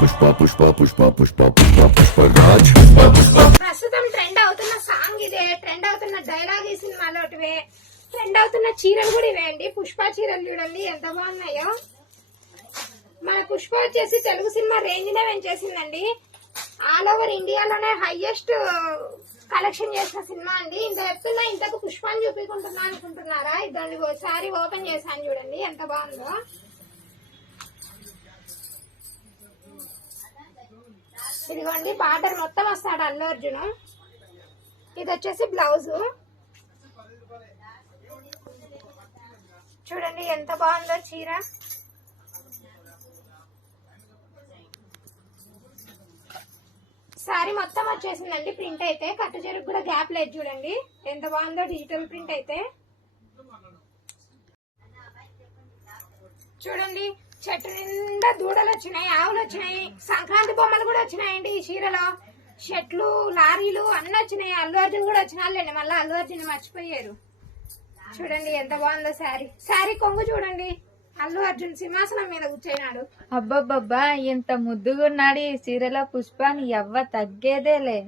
ప్రస్తుతం ట్రెండ్ అవుతున్న సాంగ్ ఇదే, ట్రెండ్ అవుతున్న డైలాగ్ ఈ సినిమాలోటివే, ట్రెండ్ అవుతున్న చీరలు కూడా ఇవే అండి. పుష్ప చీరలు చూడండి ఎంత బాగున్నాయో. మన పుష్ప వచ్చేసి తెలుగు సినిమా రేంజ్ నే పెంచేసిందండి. ఆల్ ఓవర్ ఇండియాలోనే హైయెస్ట్ కలెక్షన్ చేసిన సినిమా అండి. ఇంత చెప్తున్నా ఇంతకు పుష్పాన్ని చూపించుకుంటున్నా అనుకుంటున్నారా? ఇదండి ఒకసారి ఓపెన్ చేశాను చూడండి ఎంత బాగుందో. ఇదిగోండి బార్డర్ మొత్తం వస్తాడు అల్లు అర్జున్. ఇది వచ్చేసి బ్లౌజ్ చూడండి ఎంత బాగుందో చీర. సారీ మొత్తం వచ్చేసిందండి ప్రింట్ అయితే. కట్టు చెరుకు కూడా గ్యాప్ లేదు చూడండి ఎంత బాగుందో డిజిటల్ ప్రింట్ అయితే. చూడండి చెట్టు నిండా దూడలు వచ్చినాయి, ఆవులు వచ్చినాయి, సంక్రాంతి బొమ్మలు కూడా వచ్చినాయండి ఈ చీరలో. చెట్లు, లారీలు అన్ని వచ్చినాయి. అల్లు అర్జున్ కూడా వచ్చినాళ్ళండి, మళ్ళీ అల్లు అర్జున్ మర్చిపోయారు. చూడండి ఎంత బాగుందో శారీ. శారీ కొంగు చూడండి, అల్లు అర్జున్ సింహాసనం మీద కూర్చున్నాడు. అబ్బబ్బబ్బా ఎంత ముద్దుగున్నాడు ఈ చీరలో పుష్ప. నీ ఎవ్వ తగ్గేదేలే.